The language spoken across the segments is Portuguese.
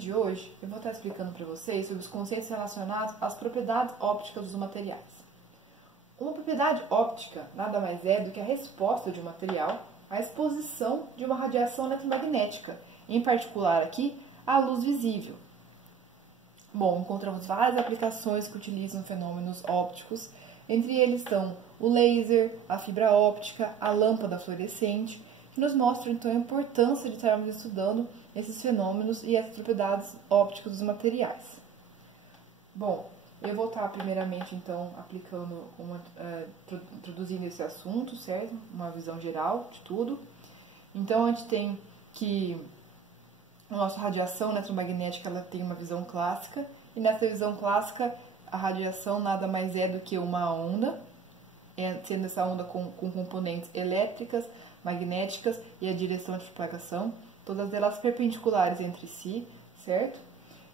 de hoje, eu vou estar explicando para vocês sobre os conceitos relacionados às propriedades ópticas dos materiais. Uma propriedade óptica nada mais é do que a resposta de um material à exposição de uma radiação eletromagnética, em particular aqui, a luz visível. Bom, encontramos várias aplicações que utilizam fenômenos ópticos, entre eles estão o laser, a fibra óptica, a lâmpada fluorescente, que nos mostram então a importância de estarmos estudando esses fenômenos e as propriedades ópticas dos materiais. Bom, eu vou estar primeiramente então aplicando, introduzindo esse assunto, certo? Uma visão geral de tudo. Então a gente tem que a nossa radiação eletromagnética ela tem uma visão clássica, e nessa visão clássica a radiação nada mais é do que uma onda, sendo essa onda com componentes elétricas, magnéticas e a direção de propagação, todas elas perpendiculares entre si, certo?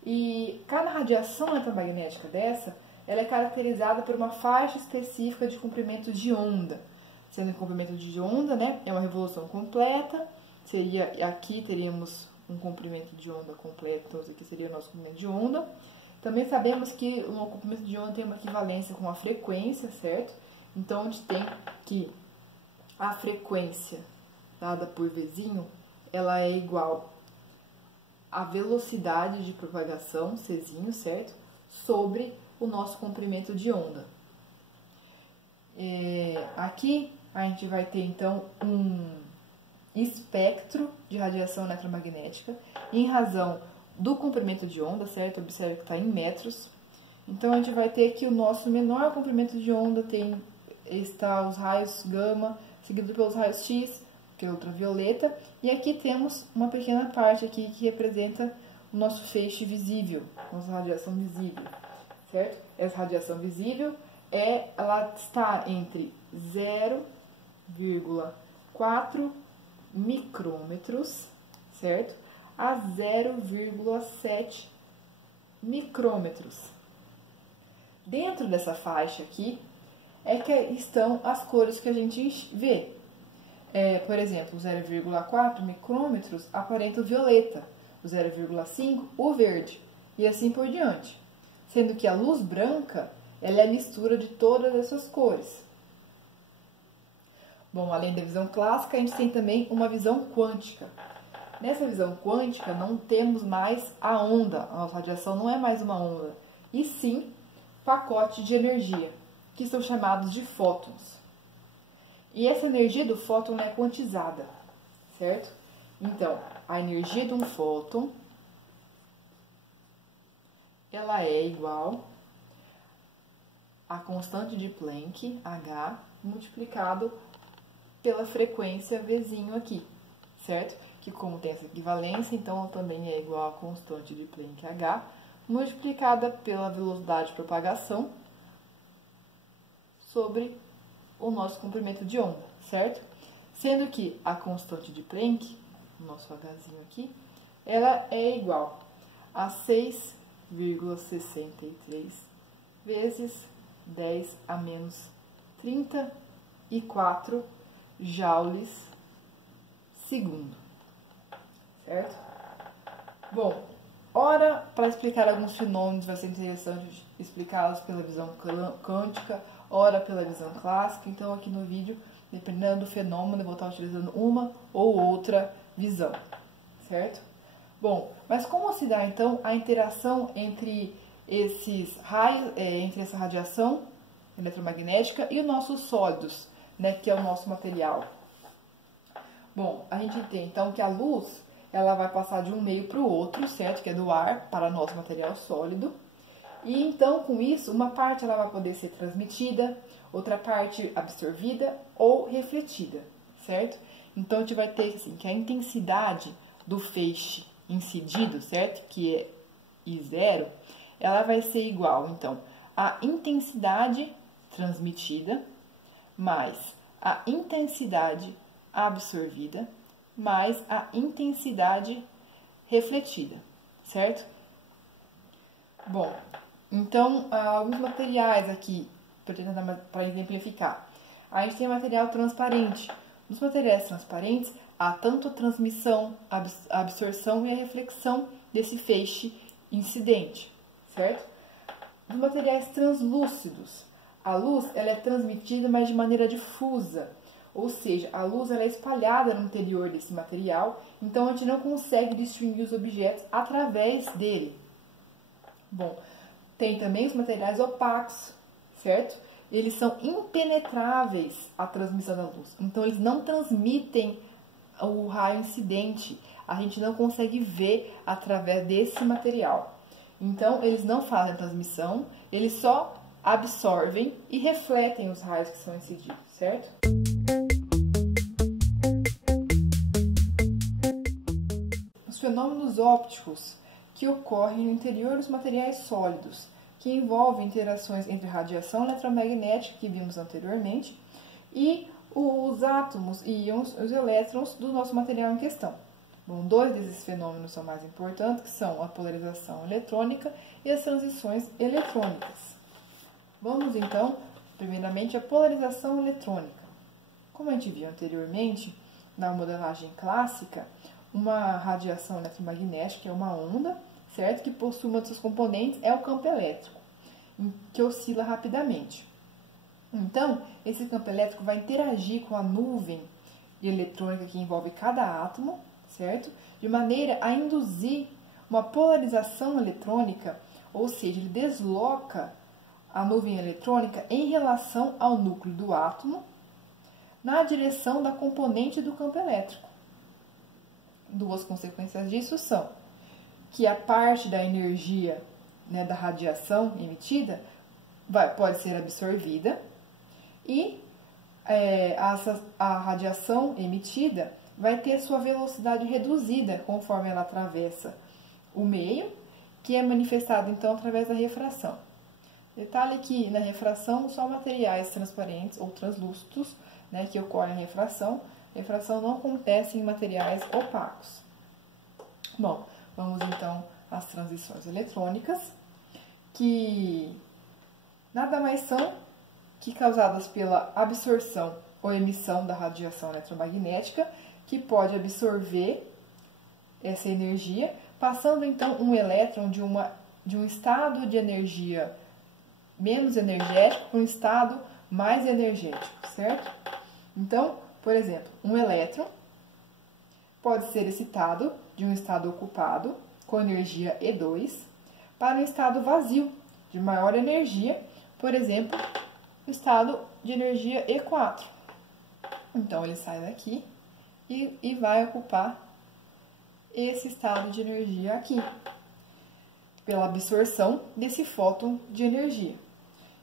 E cada radiação eletromagnética dessa, ela é caracterizada por uma faixa específica de comprimento de onda. Sendo que o comprimento de onda, né, é uma revolução completa, aqui teríamos um comprimento de onda completo, então isso aqui seria o nosso comprimento de onda. Também sabemos que o comprimento de onda tem uma equivalência com a frequência, certo? Então, a gente tem que a frequência dada por Vzinho, ela é igual à velocidade de propagação, Czinho, certo? Sobre o nosso comprimento de onda. Aqui a gente vai ter então um espectro de radiação eletromagnética em razão do comprimento de onda, certo? Observe que está em metros. Então a gente vai ter que o nosso menor comprimento de onda está os raios gama, seguido pelos raios X, que é ultravioleta, e aqui temos uma pequena parte aqui que representa o nosso feixe visível, nossa radiação visível, certo? Essa radiação visível ela está entre 0,4 micrômetros, certo? A 0,7 micrômetros. Dentro dessa faixa aqui é que estão as cores que a gente vê. Por exemplo, 0,4 micrômetros aparenta o violeta, o 0,5 o verde, e assim por diante. Sendo que a luz branca ela é a mistura de todas essas cores. Bom, além da visão clássica, a gente tem também uma visão quântica. Nessa visão quântica, não temos mais a onda, a nossa radiação não é mais uma onda, e sim pacotes de energia, que são chamados de fótons. E essa energia do fóton é quantizada, certo? Então, a energia de um fóton, ela é igual à constante de Planck, H, multiplicado pela frequência Vzinho aqui, certo? Que como tem essa equivalência, então também é igual à constante de Planck, H, multiplicada pela velocidade de propagação sobre o nosso comprimento de onda, certo? Sendo que a constante de Planck, o nosso Hzinho aqui, ela é igual a 6,63 vezes 10 a menos 34 joules segundo, certo? Bom, para explicar alguns fenômenos vai ser interessante explicá-los pela visão quântica, ora pela visão clássica. Então aqui no vídeo, dependendo do fenômeno, eu vou estar utilizando uma ou outra visão, certo? Bom, mas como se dá então a interação entre esses raios, entre essa radiação eletromagnética e os nossos sólidos, né, que é o nosso material? Bom, a gente tem então que a luz ela vai passar de um meio para o outro, certo? Que é do ar para nosso material sólido. E então, com isso, uma parte ela vai poder ser transmitida, outra parte absorvida ou refletida, certo? Então, a gente vai ter assim, que a intensidade do feixe incidido, certo? Que é I0, ela vai ser igual, então, à intensidade transmitida mais a intensidade absorvida mais a intensidade refletida, certo? Bom, então, alguns materiais aqui, para exemplificar. A gente tem material transparente. Nos materiais transparentes, há tanto a transmissão, a absorção e a reflexão desse feixe incidente, certo? Dos materiais translúcidos, a luz ela é transmitida, mas de maneira difusa, ou seja, a luz ela é espalhada no interior desse material, então a gente não consegue distinguir os objetos através dele. Bom, tem também os materiais opacos, certo? Eles são impenetráveis à transmissão da luz, então eles não transmitem o raio incidente, a gente não consegue ver através desse material. Então, eles não fazem a transmissão, eles só absorvem e refletem os raios que são incididos, certo? Os fenômenos ópticos que ocorrem no interior dos materiais sólidos, que envolvem interações entre radiação eletromagnética, que vimos anteriormente, e os átomos, íons, os elétrons do nosso material em questão. Bom, dois desses fenômenos são mais importantes, que são a polarização eletrônica e as transições eletrônicas. Vamos, então, primeiramente, à polarização eletrônica. Como a gente viu anteriormente, na modelagem clássica, uma radiação eletromagnética é uma onda, certo? Que possui uma de seus componentes, é o campo elétrico, que oscila rapidamente. Então, esse campo elétrico vai interagir com a nuvem eletrônica que envolve cada átomo, certo? De maneira a induzir uma polarização eletrônica, ou seja, ele desloca a nuvem eletrônica em relação ao núcleo do átomo na direção da componente do campo elétrico. Duas consequências disso são que a parte da energia, né, da radiação emitida pode ser absorvida e a radiação emitida vai ter sua velocidade reduzida conforme ela atravessa o meio, que é manifestado então através da refração. Detalhe que na refração só materiais transparentes ou translúcidos, né, que ocorrem a refração. A refração não acontece em materiais opacos. Bom, vamos então às transições eletrônicas, que nada mais são que causadas pela absorção ou emissão da radiação eletromagnética, que pode absorver essa energia, passando então um elétron de um estado de energia menos energético para um estado mais energético, certo? Então, por exemplo, um elétron pode ser excitado de um estado ocupado com energia E2 para um estado vazio de maior energia, por exemplo, o estado de energia E4. Então, ele sai daqui e vai ocupar esse estado de energia aqui, pela absorção desse fóton de energia.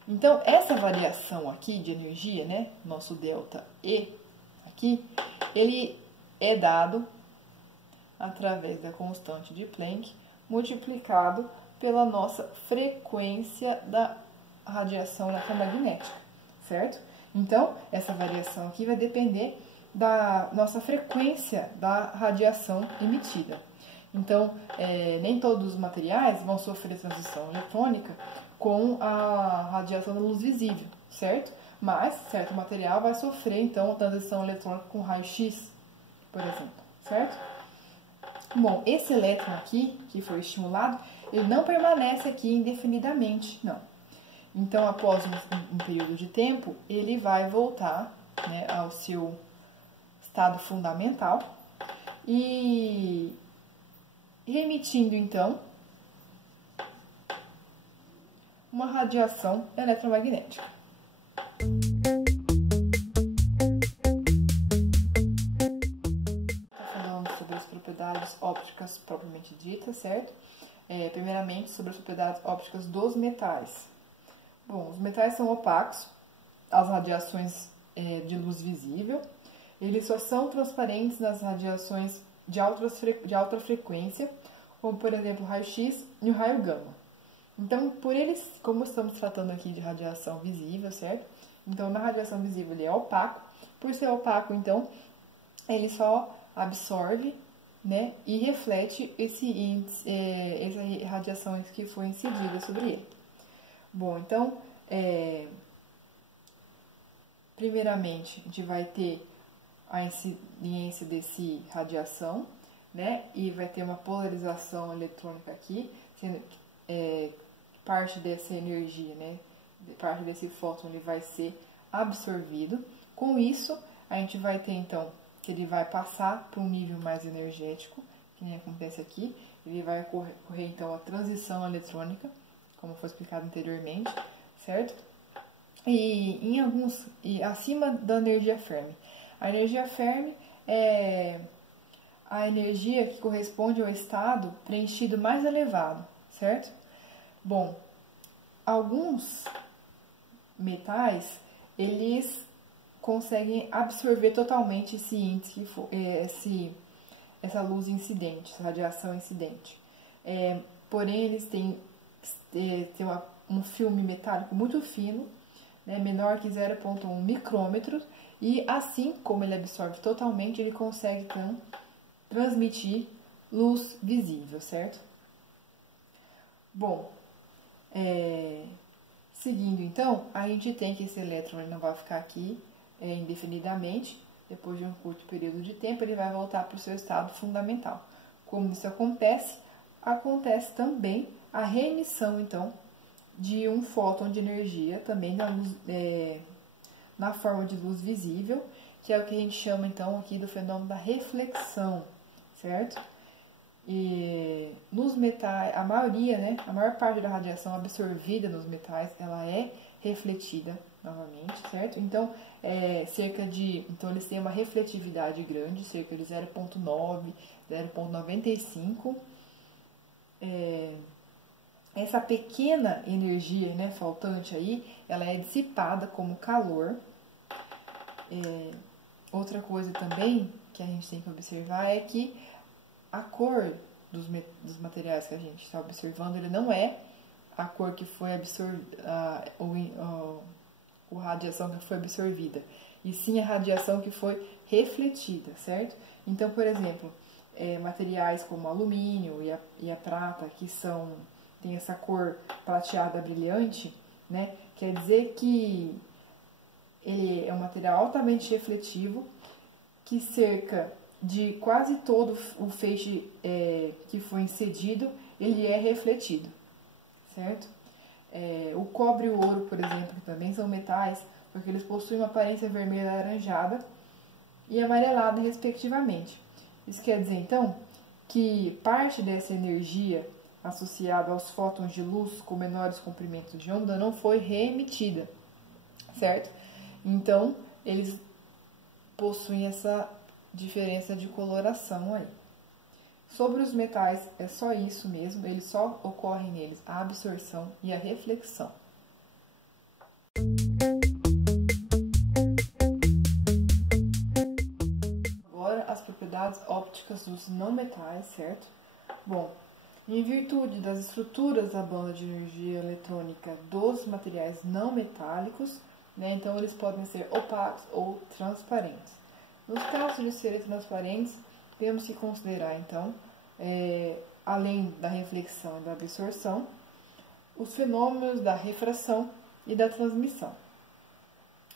Então, essa variação aqui de energia, né, nosso delta E aqui, ele é dado através da constante de Planck multiplicado pela nossa frequência da radiação eletromagnética, certo? Então, essa variação aqui vai depender da nossa frequência da radiação emitida. Então, nem todos os materiais vão sofrer transição eletrônica com a radiação da luz visível, certo? Mas certo material vai sofrer, então, a transição eletrônica com raio-x, por exemplo, certo? Bom, esse elétron aqui, que foi estimulado, ele não permanece aqui indefinidamente, não. Então, após um período de tempo, ele vai voltar, né, ao seu estado fundamental e emitindo, então, uma radiação eletromagnética. Falando sobre as propriedades ópticas propriamente ditas, certo? Primeiramente, sobre as propriedades ópticas dos metais. Bom, os metais são opacos, as radiações de luz visível. Eles só são transparentes nas radiações de alta frequência, como, por exemplo, o raio-x e o raio gama. Então, por eles, como estamos tratando aqui de radiação visível, certo? Então, na radiação visível ele é opaco. Por ser opaco, então, ele só absorve, né, e reflete essa radiação que foi incidida sobre ele. Bom, então, primeiramente, a gente vai ter a incidência desse radiação né? E vai ter uma polarização eletrônica aqui, sendo que parte dessa energia, né? Parte desse fóton ele vai ser absorvido. Com isso, a gente vai ter então que ele vai passar para um nível mais energético, que nem acontece aqui. Ele vai ocorrer então a transição eletrônica, como foi explicado anteriormente, certo? E acima da energia Fermi. A energia Fermi é a energia que corresponde ao estado preenchido mais elevado, certo? Bom, alguns metais, eles conseguem absorver totalmente esse índice, essa luz incidente, essa radiação incidente. Porém, eles têm um filme metálico muito fino, né, menor que 0,1 micrômetros, e assim como ele absorve totalmente, ele consegue então transmitir luz visível, certo? Bom, seguindo então, a gente tem que esse elétron ele não vai ficar aqui indefinidamente. Depois de um curto período de tempo, ele vai voltar para o seu estado fundamental. Como isso acontece? Acontece também a reemissão, então, de um fóton de energia, também na forma de luz visível, que é o que a gente chama, então, aqui do fenômeno da reflexão, certo? E nos metais, a maior parte da radiação absorvida nos metais, ela é refletida novamente, certo? Então, então eles têm uma refletividade grande, cerca de 0,9, 0,95. Essa pequena energia, né, faltante aí, ela é dissipada como calor. Outra coisa também que a gente tem que observar é que a cor dos materiais que a gente está observando, ele não é a cor que foi absorvida, a radiação que foi absorvida, e sim a radiação que foi refletida, certo? Então, por exemplo, materiais como alumínio e a prata, que tem essa cor prateada brilhante, né? Quer dizer que ele é um material altamente refletivo, que cerca de quase todo o feixe que foi incedido, ele é refletido, certo? O cobre e o ouro, por exemplo, também são metais, porque eles possuem uma aparência vermelha alaranjada e amarelada, respectivamente. Isso quer dizer, então, que parte dessa energia associada aos fótons de luz com menores comprimentos de onda não foi reemitida, certo? Então, eles possuem essa diferença de coloração aí. Sobre os metais, é só isso mesmo, eles só ocorrem neles a absorção e a reflexão. Agora, as propriedades ópticas dos não metais, certo? Bom, em virtude das estruturas da banda de energia eletrônica dos materiais não metálicos, né, então eles podem ser opacos ou transparentes. Nos casos de serem transparentes, temos que considerar, então, além da reflexão e da absorção, os fenômenos da refração e da transmissão.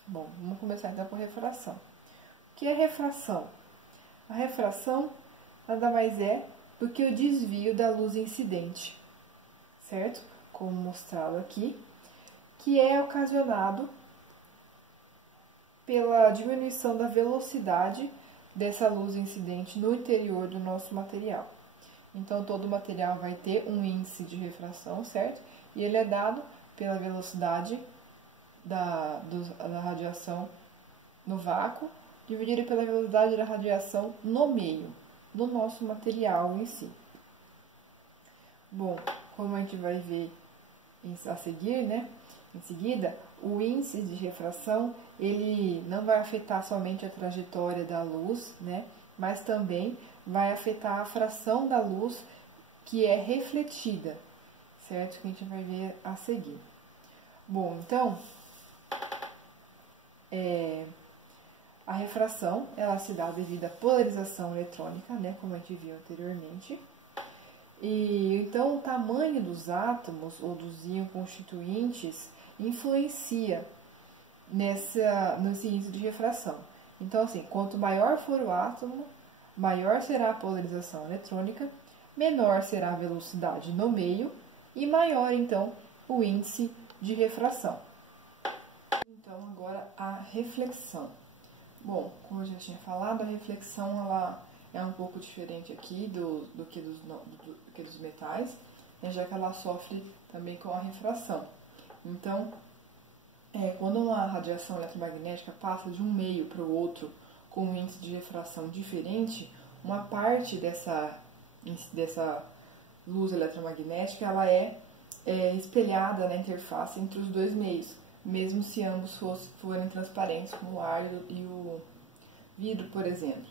Bom, vamos começar então por refração. O que é refração? A refração nada mais é do que o desvio da luz incidente, certo? Como mostrado aqui, que é ocasionado pela diminuição da velocidade dessa luz incidente no interior do nosso material. Então, todo material vai ter um índice de refração, certo? E ele é dado pela velocidade da radiação no vácuo, dividida pela velocidade da radiação no meio, do nosso material em si. Bom, como a gente vai ver a seguir, né? Em seguida, o índice de refração, ele não vai afetar somente a trajetória da luz, né? Mas também vai afetar a fração da luz que é refletida, certo? Que a gente vai ver a seguir. Bom, então, a refração, ela se dá devido à polarização eletrônica, né? Como a gente viu anteriormente. E então, o tamanho dos átomos ou dos íons constituintes influencia nesse índice de refração. Então, assim, quanto maior for o átomo, maior será a polarização eletrônica, menor será a velocidade no meio e maior, então, o índice de refração. Então, agora a reflexão. Bom, como eu já tinha falado, a reflexão ela é um pouco diferente aqui do que dos metais, né, já que ela sofre também com a refração. Então, quando uma radiação eletromagnética passa de um meio para o outro com um índice de refração diferente, uma parte dessa luz eletromagnética ela é espelhada na interface entre os dois meios, mesmo se ambos forem transparentes, como o ar e o vidro, por exemplo.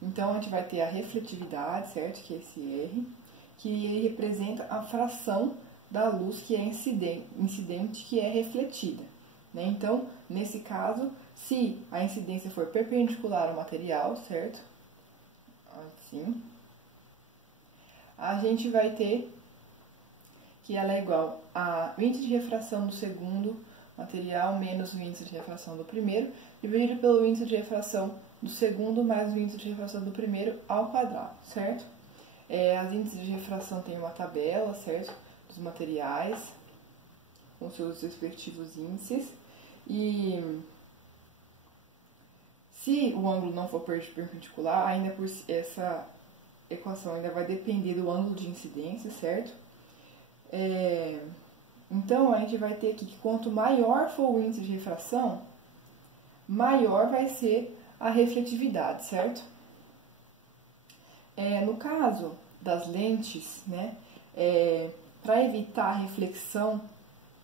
Então, a gente vai ter a refletividade, certo? Que é esse R, que representa a fração da luz que é incidente, que é refletida, né? Então, nesse caso, se a incidência for perpendicular ao material, certo? Assim, a gente vai ter que ela é igual a o índice de refração do segundo material menos o índice de refração do primeiro, dividido pelo índice de refração do segundo mais o índice de refração do primeiro ao quadrado, certo? As índices de refração tem uma tabela, certo? Dos materiais, com seus respectivos índices. E se o ângulo não for perpendicular, ainda por essa equação ainda vai depender do ângulo de incidência, certo? Então, a gente vai ter aqui que quanto maior for o índice de refração, maior vai ser a refletividade, certo? No caso das lentes, né, para evitar a reflexão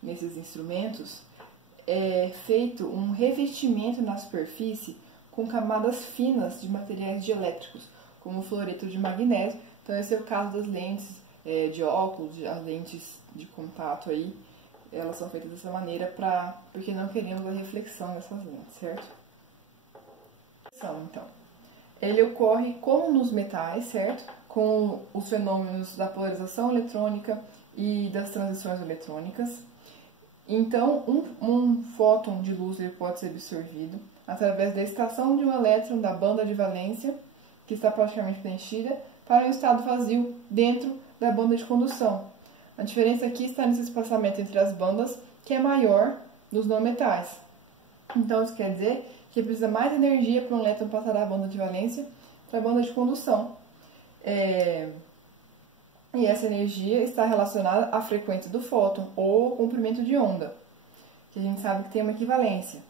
nesses instrumentos, é feito um revestimento na superfície com camadas finas de materiais dielétricos, como o fluoreto de magnésio. Então, esse é o caso das lentes de óculos, as lentes de contato aí, elas são feitas dessa maneira porque não queremos a reflexão dessas lentes, certo? Então, ele ocorre como nos metais, certo? Com os fenômenos da polarização eletrônica e das transições eletrônicas. Então, um fóton de luz ele pode ser absorvido através da extração de um elétron da banda de valência, que está praticamente preenchida, para um estado vazio dentro da banda de condução. A diferença aqui está nesse espaçamento entre as bandas, que é maior nos não metais. Então, isso quer dizer que precisa mais energia para um elétron passar da banda de valência para a banda de condução. E essa energia está relacionada à frequência do fóton ou ao comprimento de onda, que a gente sabe que tem uma equivalência.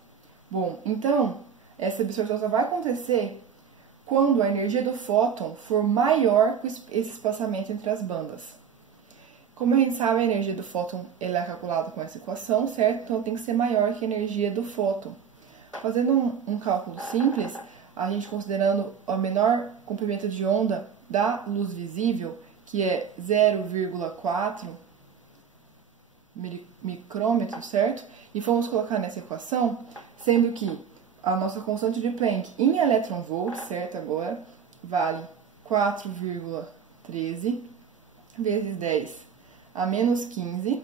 Bom, então, essa absorção só vai acontecer quando a energia do fóton for maior que esse espaçamento entre as bandas. Como a gente sabe, a energia do fóton ela é calculada com essa equação, certo? Então, tem que ser maior que a energia do fóton. Fazendo um cálculo simples, a gente considerando o menor comprimento de onda da luz visível, que é 0,4 micrômetro, certo? E vamos colocar nessa equação, sendo que a nossa constante de Planck em electronvolts, certo? Agora, vale 4,13 vezes 10 a menos 15,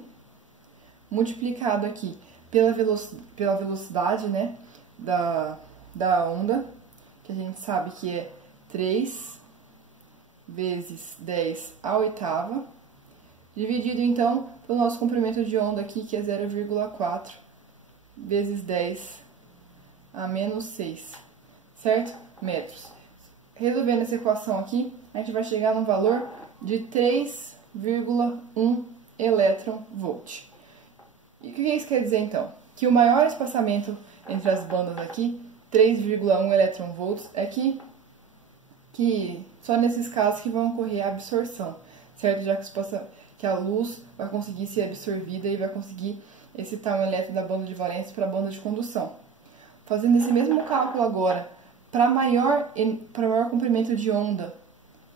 multiplicado aqui pela velocidade, né, da onda, que a gente sabe que é 3 vezes 10 à oitava, dividido então pelo nosso comprimento de onda aqui, que é 0,4 vezes 10 a menos 6, certo? Metros. Resolvendo essa equação aqui, a gente vai chegar num valor de 3,1 elétron-volt. E o que isso quer dizer então? Que o maior espaçamento entre as bandas aqui, 3,1 elétron-volts, é que só nesses casos que vão ocorrer a absorção, certo? Já que a luz vai conseguir ser absorvida e vai conseguir excitar um elétron da banda de valência para a banda de condução. Fazendo esse mesmo cálculo agora, para maior comprimento de onda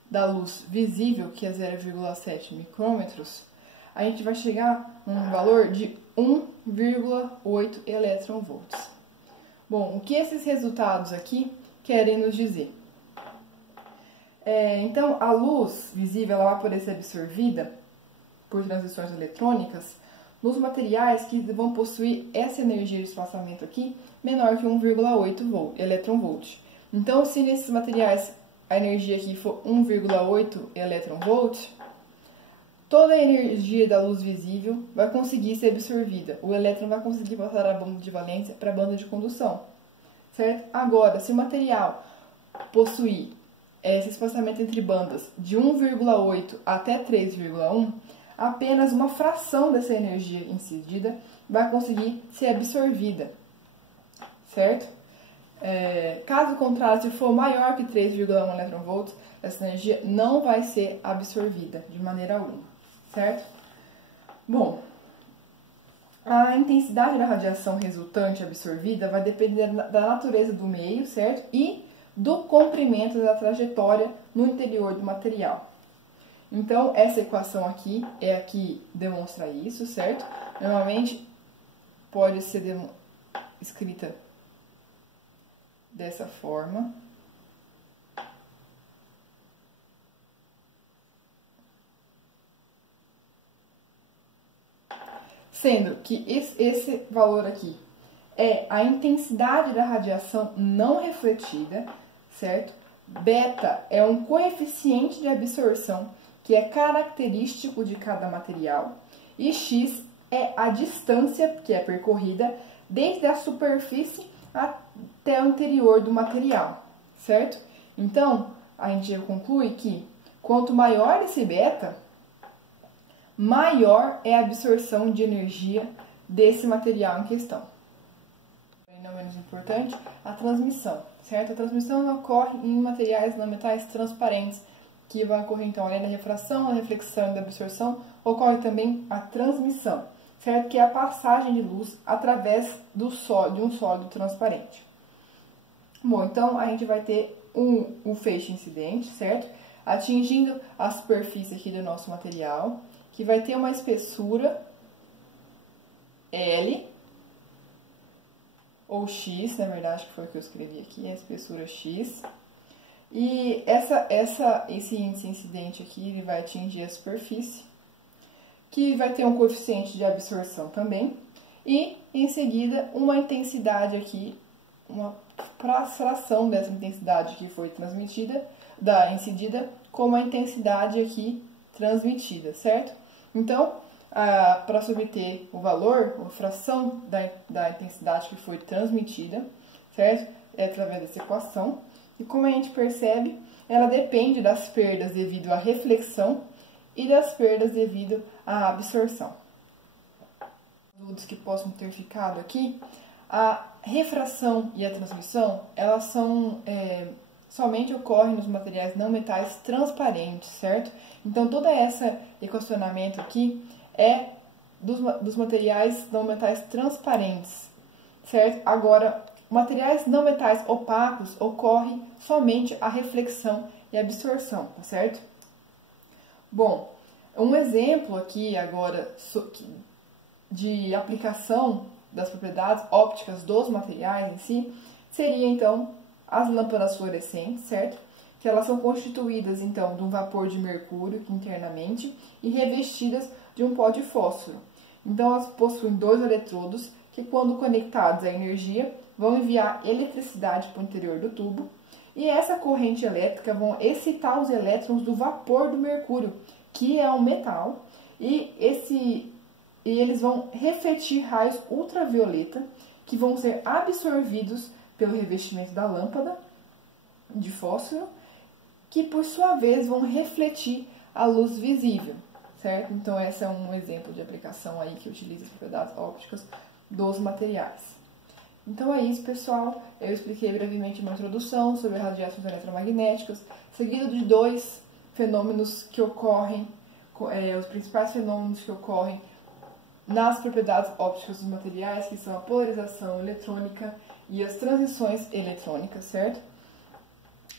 da luz visível, que é 0,7 micrômetros, a gente vai chegar num valor de 1,8 elétron-volts. Bom, o que esses resultados aqui querem nos dizer? Então, a luz visível ela vai poder ser absorvida por transições eletrônicas nos materiais que vão possuir essa energia de espaçamento aqui menor que 1,8 elétron-volt. Então, se nesses materiais a energia aqui for 1,8 elétron-volt, toda a energia da luz visível vai conseguir ser absorvida. O elétron vai conseguir passar da banda de valência para a banda de condução, certo? Agora, se o material possuir esse espaçamento entre bandas de 1,8 até 3,1, apenas uma fração dessa energia incidida vai conseguir ser absorvida, certo? Caso contrário, se for maior que 3,1 elétron-volts, essa energia não vai ser absorvida de maneira alguma, certo? Bom, a intensidade da radiação resultante absorvida vai depender da natureza do meio, certo? E do comprimento da trajetória no interior do material. Então, essa equação aqui é a que demonstra isso, certo? Normalmente, pode ser escrita dessa forma. Sendo que esse valor aqui é a intensidade da radiação não refletida, certo? Beta é um coeficiente de absorção que é característico de cada material. E x é a distância que é percorrida desde a superfície até o interior do material, certo? Então, a gente conclui que quanto maior esse beta, maior é a absorção de energia desse material em questão. E não menos importante, a transmissão, certo? A transmissão ocorre em materiais não metais transparentes, que vai ocorrer então, além da refração, da reflexão e da absorção, ocorre também a transmissão, certo? Que é a passagem de luz através de um sólido transparente. Bom, então a gente vai ter um feixe incidente, certo? Atingindo a superfície aqui do nosso material, que vai ter uma espessura L, ou X, na verdade, que foi o que eu escrevi aqui, a espessura X. E esse índice incidente aqui, ele vai atingir a superfície, que vai ter um coeficiente de absorção também, e, em seguida, uma intensidade aqui, uma fração dessa intensidade que foi transmitida, incidida, como a intensidade aqui transmitida, certo? Então, para se obter o valor, a fração da intensidade que foi transmitida, certo? É através dessa equação. E como a gente percebe, ela depende das perdas devido à reflexão e das perdas devido à absorção. Dúvidas que possam ter ficado aqui, a refração e a transmissão, elas somente ocorrem nos materiais não metais transparentes, certo? Então, todo esse equacionamento aqui é dos materiais não metais transparentes, certo? Agora, materiais não metais opacos ocorre somente a reflexão e absorção, tá certo? Bom, um exemplo aqui agora de aplicação das propriedades ópticas dos materiais em si seria então as lâmpadas fluorescentes, certo? Que elas são constituídas então de um vapor de mercúrio internamente e revestidas de um pó de fósforo. Então elas possuem dois eletrodos que, quando conectados à energia, vão enviar eletricidade para o interior do tubo, e essa corrente elétrica vão excitar os elétrons do vapor do mercúrio, que é um metal, e eles vão refletir raios ultravioleta, que vão ser absorvidos pelo revestimento da lâmpada de fósforo, que por sua vez vão refletir a luz visível, certo? Então esse é um exemplo de aplicação aí que utiliza as propriedades ópticas dos materiais. Então é isso, pessoal. Eu expliquei brevemente uma introdução sobre radiações eletromagnéticas, seguido de dois fenômenos que ocorrem, os principais fenômenos que ocorrem nas propriedades ópticas dos materiais, que são a polarização eletrônica e as transições eletrônicas, certo?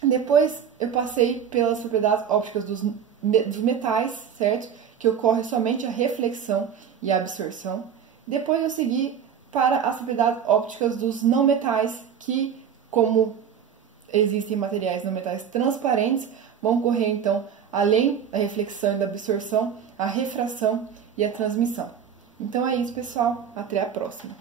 Depois eu passei pelas propriedades ópticas dos metais, certo? Que ocorre somente a reflexão e a absorção. Depois eu segui para as propriedades ópticas dos não metais, que, como existem materiais não metais transparentes, vão ocorrer então, além da reflexão e da absorção, a refração e a transmissão. Então é isso, pessoal. Até a próxima.